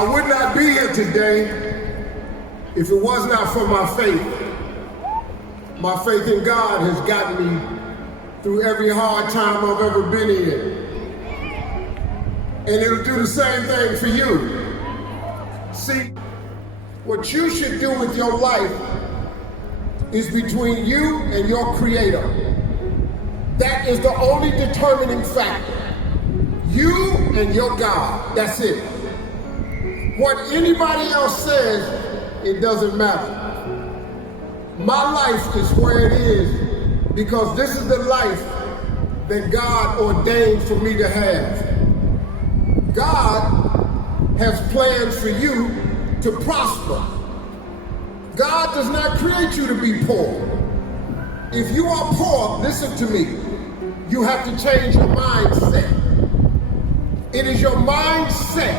I would not be here today if it was not for my faith. My faith in God has gotten me through every hard time I've ever been in. And it'll do the same thing for you. See, what you should do with your life is between you and your Creator. That is the only determining factor. You and your God, that's it. What anybody else says, it doesn't matter. My life is where it is because this is the life that God ordained for me to have. God has plans for you to prosper. God does not create you to be poor. If you are poor, listen to me, you have to change your mindset. It is your mindset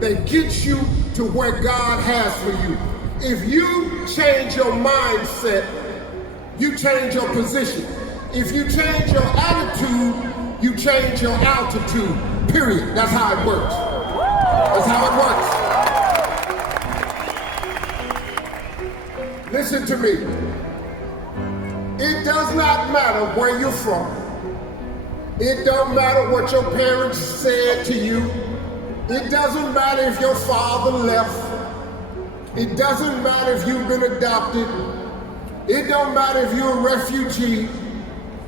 that gets you to where God has for you. If you change your mindset, you change your position. If you change your attitude, you change your altitude, period. That's how it works. That's how it works. Listen to me. It does not matter where you're from. It don't matter what your parents said to you. It doesn't matter if your father left. It doesn't matter if you've been adopted. It don't matter if you're a refugee.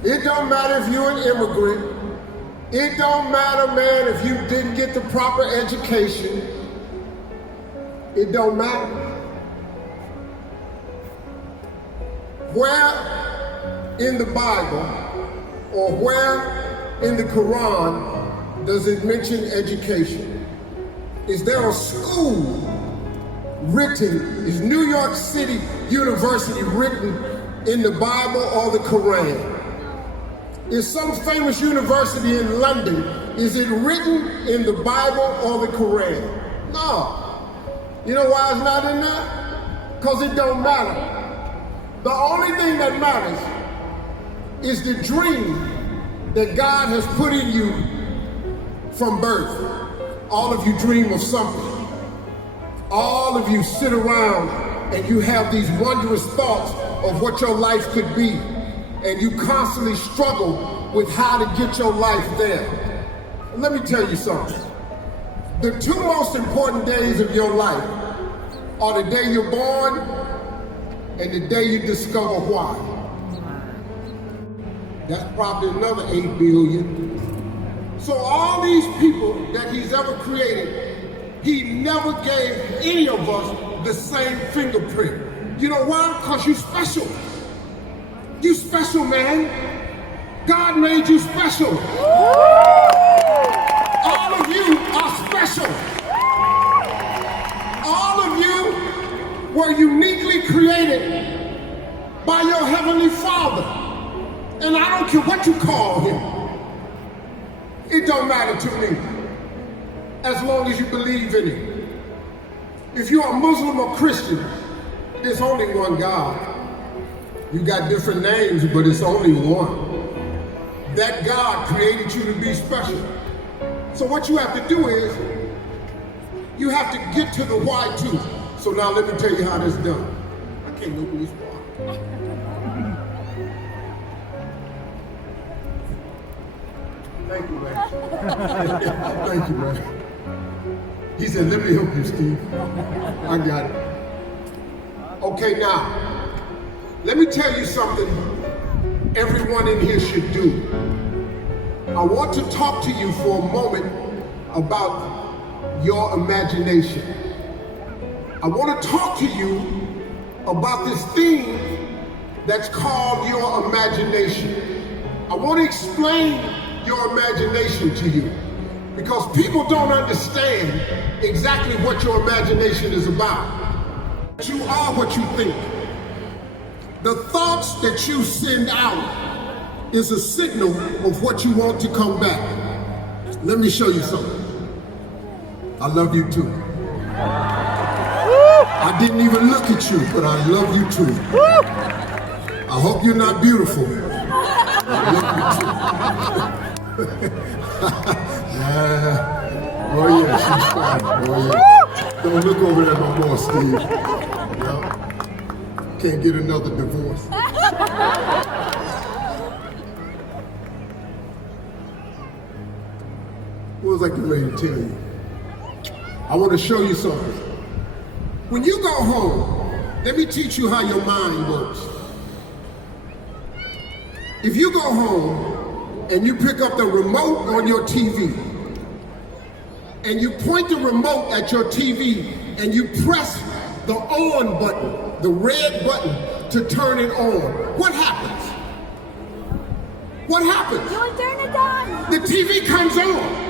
It don't matter if you're an immigrant. It don't matter, man, if you didn't get the proper education. It don't matter. Where in the Bible or where in the Quran does it mention education? Is there a school written, is New York City University written in the Bible or the Quran? Is some famous university in London, is it written in the Bible or the Quran? No. You know why it's not in there? Because it don't matter. The only thing that matters is the dream that God has put in you from birth. All of you dream of something. All of you sit around and you have these wondrous thoughts of what your life could be. And you constantly struggle with how to get your life there. Let me tell you something. The two most important days of your life are the day you're born and the day you discover why. That's probably another 8 billion. So all these people that he's ever created, he never gave any of us the same fingerprint. You know why? Because you're special. You special, man. God made you special. All of you are special. All of you were uniquely created by your Heavenly Father. And I don't care what you call him. It don't matter to me, as long as you believe in it. If you're a Muslim or Christian, there's only one God. You got different names, but it's only one. That God created you to be special. So what you have to do is, you have to get to the why too. So now let me tell you how this is done. I can't open this bottle. Thank you, man. Thank you, man. He said, let me help you, Steve. I got it. Okay, now, let me tell you something everyone in here should do. I want to talk to you for a moment about your imagination. I want to talk to you about this thing that's called your imagination. I want to explain your imagination to you because people don't understand exactly what your imagination is about. You are what you think. The thoughts that you send out is a signal of what you want to come back. Let me show you something. I love you too. I didn't even look at you, but I love you too. I hope you're not beautiful. I love you too. Yeah. Oh yeah, she's fine. Oh yeah. Don't look over there no more, Steve. No. Can't get another divorce. What was I getting ready to tell you? I want to show you something. When you go home, let me teach you how your mind works. If you go home and you pick up the remote on your TV and you point the remote at your TV and you press the on button, the red button to turn it on, what happens? What happens? You turn it on. The TV comes on.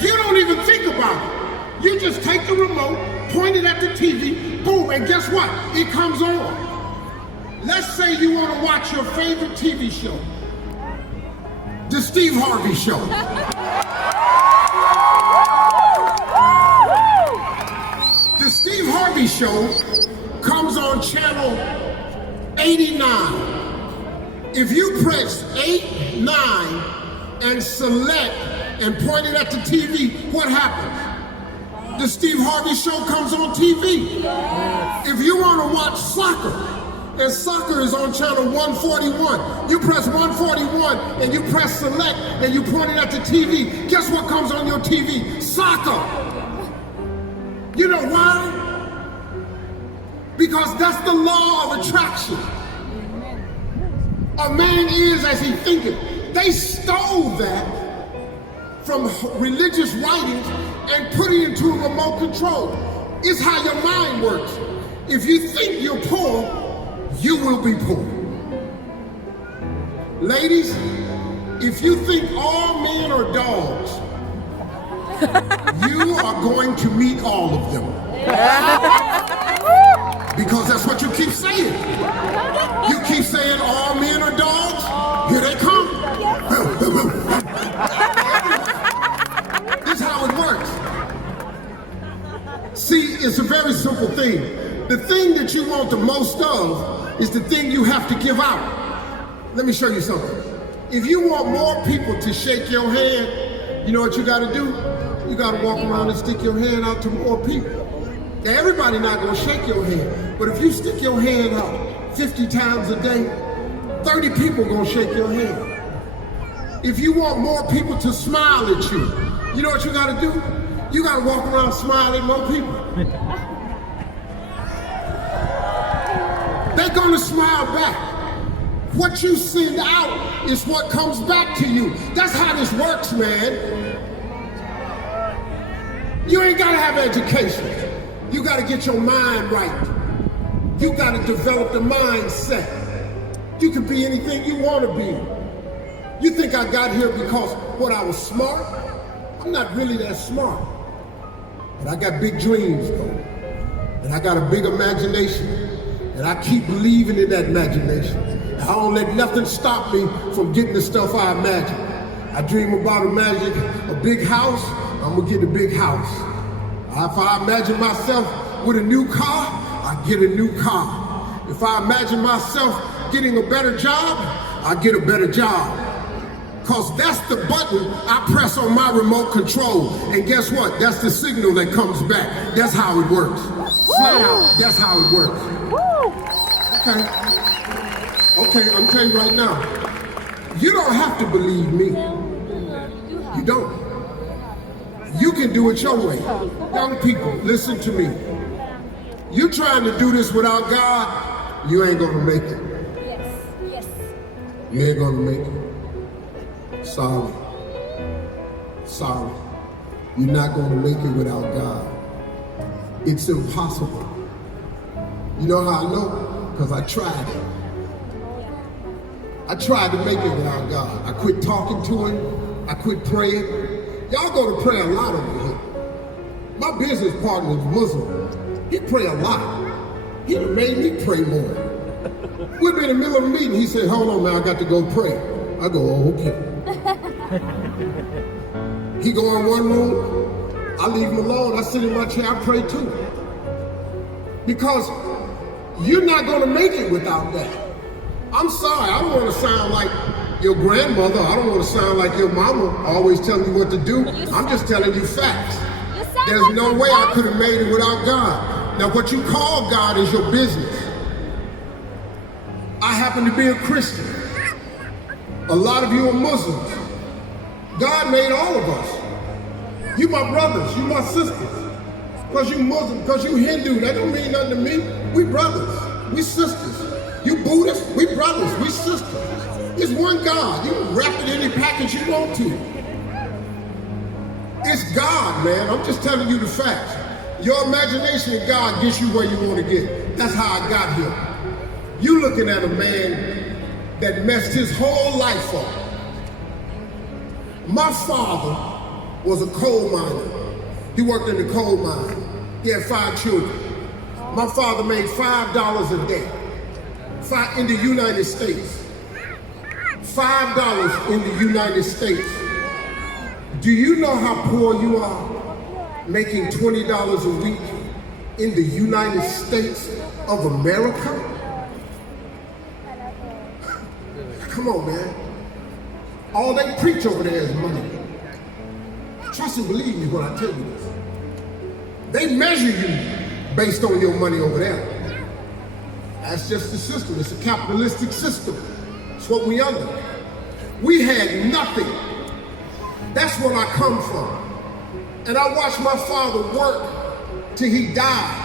You don't even think about it. You just take the remote, point it at the TV, boom, and guess what? It comes on. Let's say you want to watch your favorite TV show, the Steve Harvey Show. The Steve Harvey Show comes on channel 89. If you press 8, 9, and select and point it at the TV, what happens? The Steve Harvey Show comes on TV. If you want to watch soccer, and soccer is on channel 141, you press 141 and you press select and you point it at the TV. Guess what comes on your TV? Soccer. You know why? Because that's the law of attraction. A man is as he thinketh. They stole that from religious writings and put it into a remote control. It's how your mind works. If you think you're poor, you will be poor. Ladies, if you think all men are dogs, you are going to meet all of them. Because that's what you keep saying. You keep saying all men are dogs. Here they come. This is how it works. See, it's a very simple thing. The thing that you want the most of is the thing you have to give out. Let me show you something. If you want more people to shake your hand, you know what you gotta do? You gotta walk around and stick your hand out to more people. Now everybody not gonna shake your hand, but if you stick your hand out 50 times a day, 30 people gonna shake your hand. If you want more people to smile at you, you know what you gotta do? You gotta walk around smiling at more people. They're gonna smile back. What you send out is what comes back to you. That's how this works, man. You ain't gotta have education. You gotta get your mind right. You gotta develop the mindset. You can be anything you wanna be. You think I got here because what, I was smart? I'm not really that smart. But I got big dreams though. And I got a big imagination. And I keep believing in that imagination. I don't let nothing stop me from getting the stuff I imagine. I dream about imagining a big house, I'm gonna get a big house. If I imagine myself with a new car, I get a new car. If I imagine myself getting a better job, I get a better job. Cause that's the button I press on my remote control. And guess what? That's the signal that comes back. That's how it works. Flat out, that's how it works. Okay, I'm telling you right now, you don't have to believe me. You don't. You can do it your way. Young people, listen to me. You trying to do this without God, you ain't gonna make it. Yes. You ain't gonna make it. Sorry. You're not gonna make it without God. It's impossible. You know how I know? Because I tried it. I tried to make it without God. I quit talking to Him. I quit praying. Y'all go to pray a lot over here. My business partner is Muslim. He pray a lot. He done made me pray more. We've been in the middle of a meeting. He said, hold on, man, I got to go pray. I go, oh, okay. He go in one room. I leave him alone. I sit in my chair. I pray too. Because you're not going to make it without that. I'm sorry. I don't want to sound like your grandmother. I don't want to sound like your mama always telling you what to do. I'm just telling you facts. You There's no way I could have made it without God. Now, what you call God is your business. I happen to be a Christian. A lot of you are Muslims. God made all of us. You my brothers, you my sisters. Because you Muslim, because you Hindu, that don't mean nothing to me. We brothers, we sisters. You Buddhists, we brothers, we sisters. It's one God. You can wrap it in any package you want to. It's God, man. I'm just telling you the facts. Your imagination of God gets you where you want to get. That's how I got here. You looking at a man that messed his whole life up. My father was a coal miner. He worked in the coal mine. He had 5 children. My father made $5 a day. In the United States. $5 in the United States. Do you know how poor you are? Making $20 a week in the United States of America? Come on, man. All they preach over there is money. Trust and believe me when I tell you this. They measure you based on your money over there. That's just the system. It's a capitalistic system. It's what we under. We had nothing. That's where I come from. And I watched my father work till he died.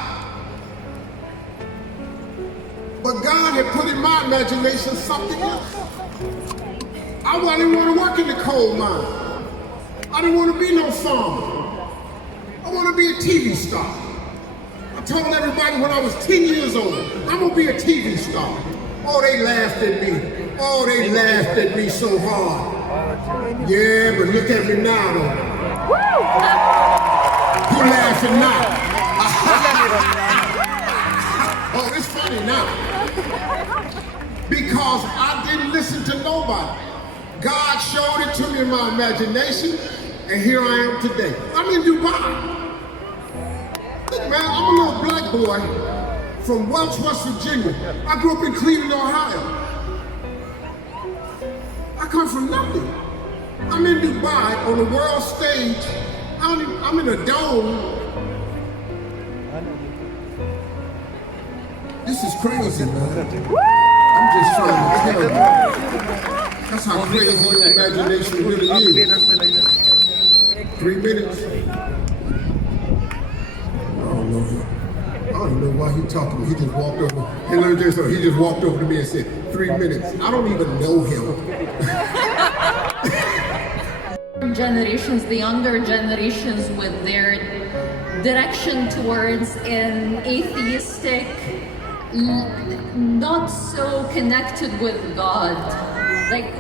But God had put in my imagination something else. I didn't want to work in the coal mine. I didn't want to be no farmer. I want to be a TV star. I told everybody when I was 10 years old, I'm going to be a TV star. Oh, they laughed at me. Oh, they laughed at me so hard. Yeah, but look at me now, though. Who laughing now? Oh, it's funny now. Because I didn't listen to nobody. God showed it to me in my imagination, and here I am today. I'm in Dubai. Look, man, I'm a little black boy from Welch, West Virginia. I grew up in Cleveland, Ohio. I come from nothing. I'm in Dubai on the world stage. I'm in a dome. This is crazy, man. I'm just trying to tell you. That's how crazy your imagination really is. 3 minutes. I don't know why he talking. He just walked over. Hey, let me tell you something. He just walked over to me and said, 3 minutes. I don't even know him. Generations, the younger generations with their direction towards an atheistic, not so connected with God. Like,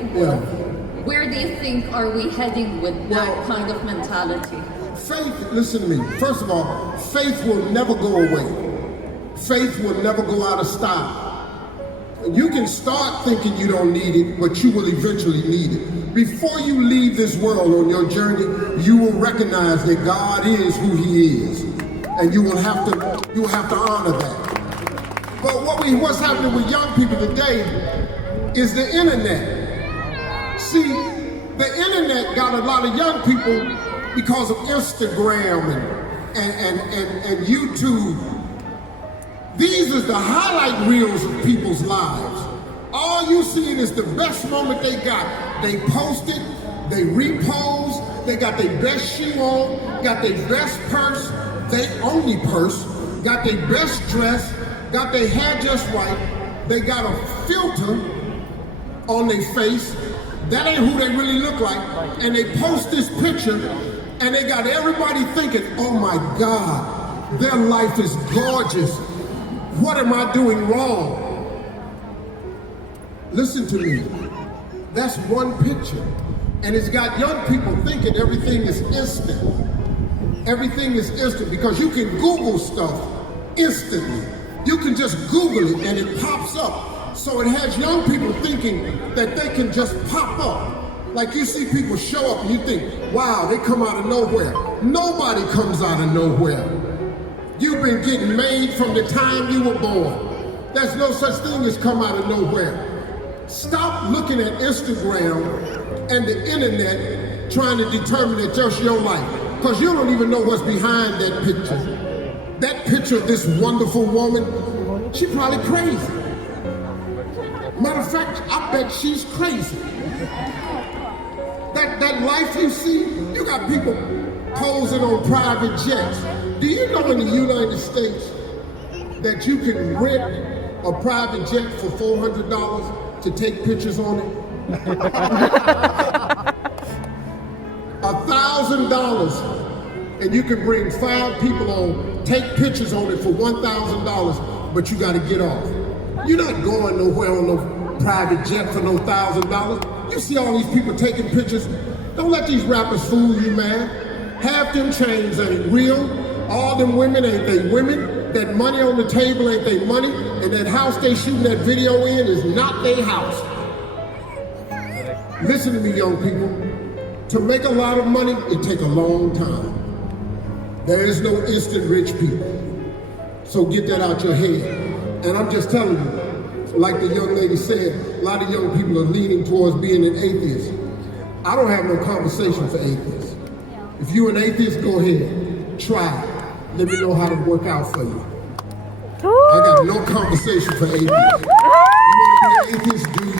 where do you think are we heading with that kind of mentality? Faith, listen to me. First of all, faith will never go away. Faith will never go out of style. You can start thinking you don't need it, but you will eventually need it. Before you leave this world on your journey, you will recognize that God is who He is, and you will have to honor that. But what's happening with young people today is the internet. See, the internet got a lot of young people because of Instagram and YouTube. These are the highlight reels of people's lives. All you see is the best moment they got. They post it, they repost, they got their best shoe on, got their best purse, they only purse, got their best dress, got their hair just right, they got a filter on their face. That ain't who they really look like. And they post this picture and they got everybody thinking, oh my God, their life is gorgeous. What am I doing wrong? Listen to me. That's one picture. And it's got young people thinking everything is instant. Everything is instant because you can Google stuff instantly. You can just Google it and it pops up. So it has young people thinking that they can just pop up. Like you see people show up and you think, wow, they come out of nowhere. Nobody comes out of nowhere. You've been getting made from the time you were born. There's no such thing as come out of nowhere. Stop looking at Instagram and the internet trying to determine that just your life. because you don't even know what's behind that picture. That picture of this wonderful woman, she probably crazy. Matter of fact, I bet she's crazy. That life you see, you got people posing on private jets. Do you know in the United States that you can rent a private jet for $400 to take pictures on it? $1,000 and you can bring 5 people on, take pictures on it for $1,000, but you got to get off. You're not going nowhere on no private jet for no $1,000. You see all these people taking pictures. Don't let these rappers fool you, man. Half them chains ain't real. All them women ain't they women. That money on the table ain't they money. And that house they shooting that video in is not their house. Listen to me, young people. To make a lot of money, it take a long time. There is no instant rich people. So get that out your head. And I'm just telling you, like the young lady said, a lot of young people are leaning towards being an atheist. I don't have no conversation for atheists. If you're an atheist, go ahead. Try it. Let me know how to work out for you. I got no conversation for atheists. You want to be an atheist, do you.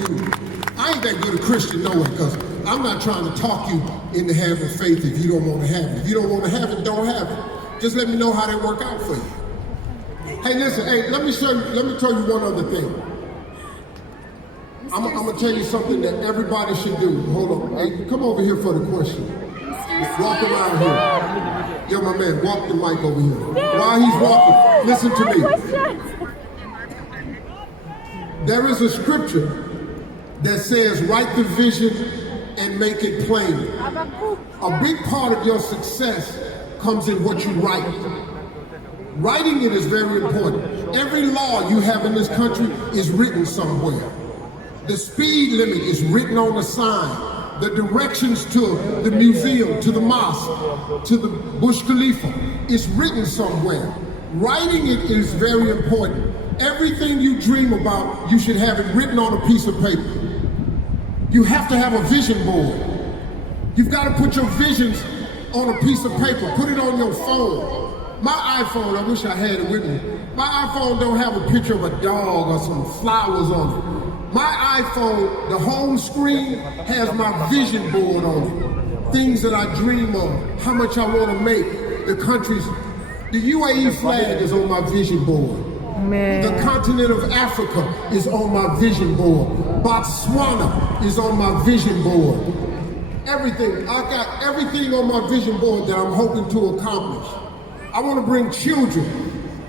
I ain't that good a Christian, no way, because I'm not trying to talk you into having faith if you don't want to have it. If you don't want to have it, don't have it. Just let me know how they work out for you. Hey, listen, hey, let me tell you one other thing. I'm gonna tell you something that everybody should do. Hold on. Hey, come over here for the question. Walk around here. Yo, my man, walk the mic over here. While he's walking, listen to me. There is a scripture that says, write the vision and make it plain. A big part of your success comes in what you write. Writing it is very important. Every law you have in this country is written somewhere. The speed limit is written on the sign. The directions to the museum, to the mosque, to the Burj Khalifa is written somewhere. Writing it is very important. Everything you dream about, you should have it written on a piece of paper. You have to have a vision board. You've got to put your visions on a piece of paper. Put it on your phone. My iPhone, I wish I had it with me. My iPhone don't have a picture of a dog or some flowers on it. My iPhone, the home screen has my vision board on it. Things that I dream of, how much I want to make, the countries. The UAE flag is on my vision board. Man. The continent of Africa is on my vision board. Botswana is on my vision board. Everything, I got everything on my vision board that I'm hoping to accomplish. I want to bring children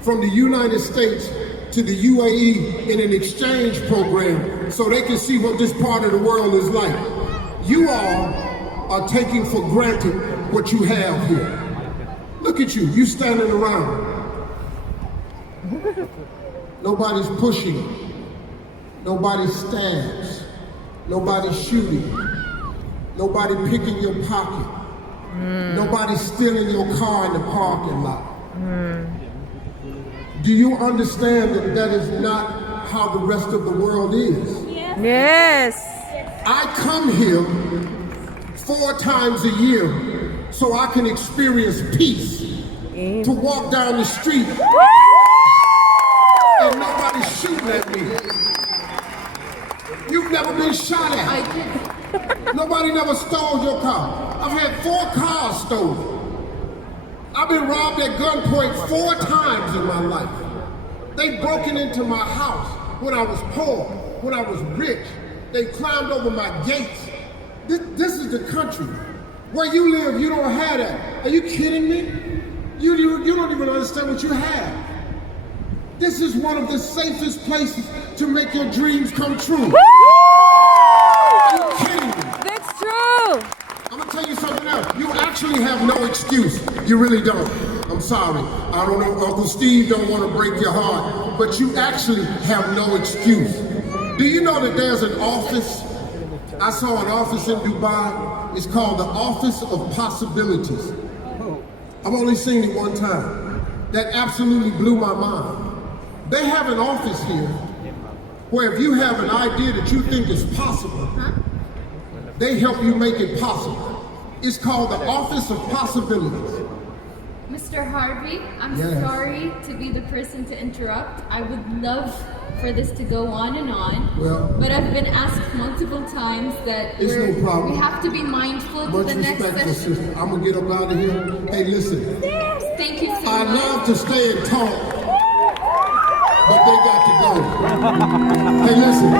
from the United States to the UAE in an exchange program so they can see what this part of the world is like. You all are taking for granted what you have here. Look at you standing around. Nobody's pushing. Nobody stabs. Nobody's shooting. Nobody picking your pocket. Nobody's stealing your car in the parking lot. Do you understand that that is not how the rest of the world is? Yes. I come here 4 times a year so I can experience peace. To walk down the street and nobody's shooting at me. You've never been shot at. I did. Nobody never stole your car. I've had 4 cars stolen. I've been robbed at gunpoint 4 times in my life. They broken into my house when I was poor, when I was rich. They climbed over my gates. This is the country. Where you live, you don't have that. Are you kidding me? You don't even understand what you have. This is one of the safest places to make your dreams come true. Woo! Are you kidding me? That's true. I'm gonna tell you something else. You actually have no excuse. You really don't. I'm sorry. I don't know, Uncle Steve don't want to break your heart, but you actually have no excuse. Do you know that there's an office? I saw an office in Dubai. It's called the Office of Possibilities. I've only seen it one time. That absolutely blew my mind. They have an office here where if you have an idea that you think is possible, they help you make it possible. It's called the Office of Possibilities. Mr. Harvey, I'm Yes. sorry to be the person to interrupt. I would love for this to go on and on. Well, but I've been asked multiple times that It's no problem. we have to be mindful to Much the next respect, my session. sister. I'm gonna get up out of here. Hey, listen, Thank you so I much. love to stay and talk, but they got to go. Hey, listen,